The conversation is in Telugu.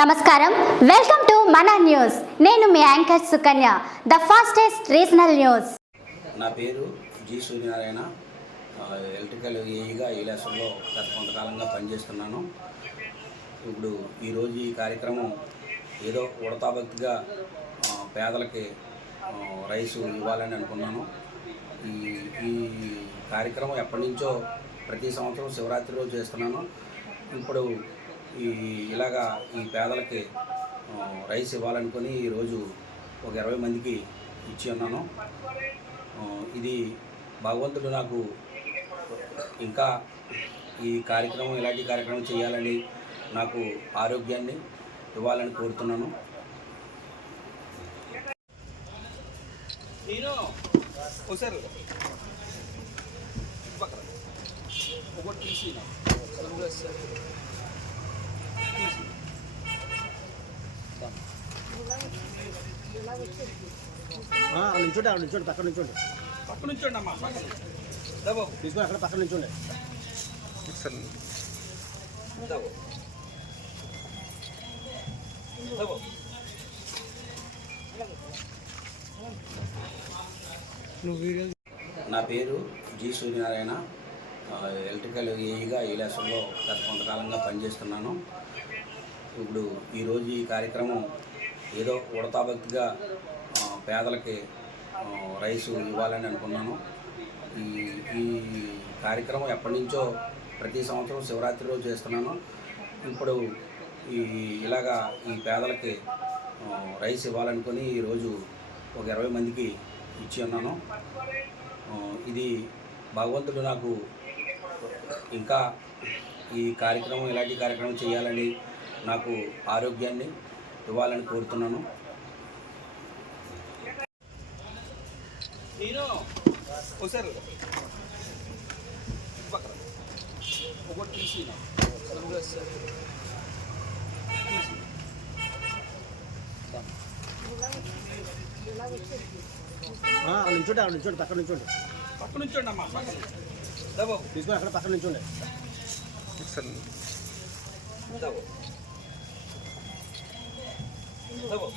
నమస్కారం. వెల్కమ్ టు మన న్యూస్. నేను మీ anchor Sukanya. The fastest regional news. నా పేరు జి సూర్యనారాయణ. ఎలక్ట్రికల్ ఏఈగా ఈలాసంలో గత కొంతకాలంగా పనిచేస్తున్నాను. ఇప్పుడు ఈరోజు ఈ కార్యక్రమం ఏదో ఉడతాభక్తిగా పేదలకి రైసు ఇవ్వాలని అనుకున్నాను. ఈ ఈ కార్యక్రమం ఎప్పటి నుంచో ప్రతి సంవత్సరం శివరాత్రి రోజు చేస్తున్నాను. ఇప్పుడు ఈ ఇలాగా ఈ పేదలకి రైస్ ఇవ్వాలనుకొని ఈరోజు ఒక ఇరవై మందికి ఇచ్చి ఉన్నాను. ఇది భగవంతుడు నాకు ఇంకా ఈ కార్యక్రమం ఇలాంటి కార్యక్రమం చేయాలని నాకు ఆరోగ్యాన్ని ఇవ్వాలని కోరుతున్నాను. నేను ఒకసారి ఒకటి తీసి నుంచోండి అక్కడ నుంచోండి పక్కన నుంచోండి పక్క నుంచోండి అమ్మా పక్కన. తీసుకొని అక్కడ పక్కన నుంచోండి నా పేరు జి సూర్యనారాయణ. ఎలక్ట్రికల్ ఏఈగా ఈలాసంలో గత కొంతకాలంగా పనిచేస్తున్నాను. ఇప్పుడు ఈరోజు ఈ కార్యక్రమం ఏదో ఉడతాభక్తిగా పేదలకి రైసు ఇవ్వాలని అనుకున్నాను. ఈ ఈ కార్యక్రమం ఎప్పటి నుంచో ప్రతి సంవత్సరం శివరాత్రి రోజు చేస్తున్నాను. ఇప్పుడు ఈ ఇలాగా ఈ పేదలకి రైస్ ఇవ్వాలనుకొని ఈరోజు ఒక ఇరవై మందికి ఇచ్చి ఉన్నాను. ఇది భగవంతుడు నాకు ఇంకా ఈ కార్యక్రమం ఇలాంటి కార్యక్రమం చేయాలని నాకు ఆరోగ్యాన్ని ఇవ్వాలని కోరుతున్నాను. నుంచోండి అక్కడ నుంచోండి పక్కన. నుంచోండి పక్క నుంచోండి అమ్మా పక్కన దబో తీసుకొని అక్కడ పక్కన నుంచోండి దబో దబో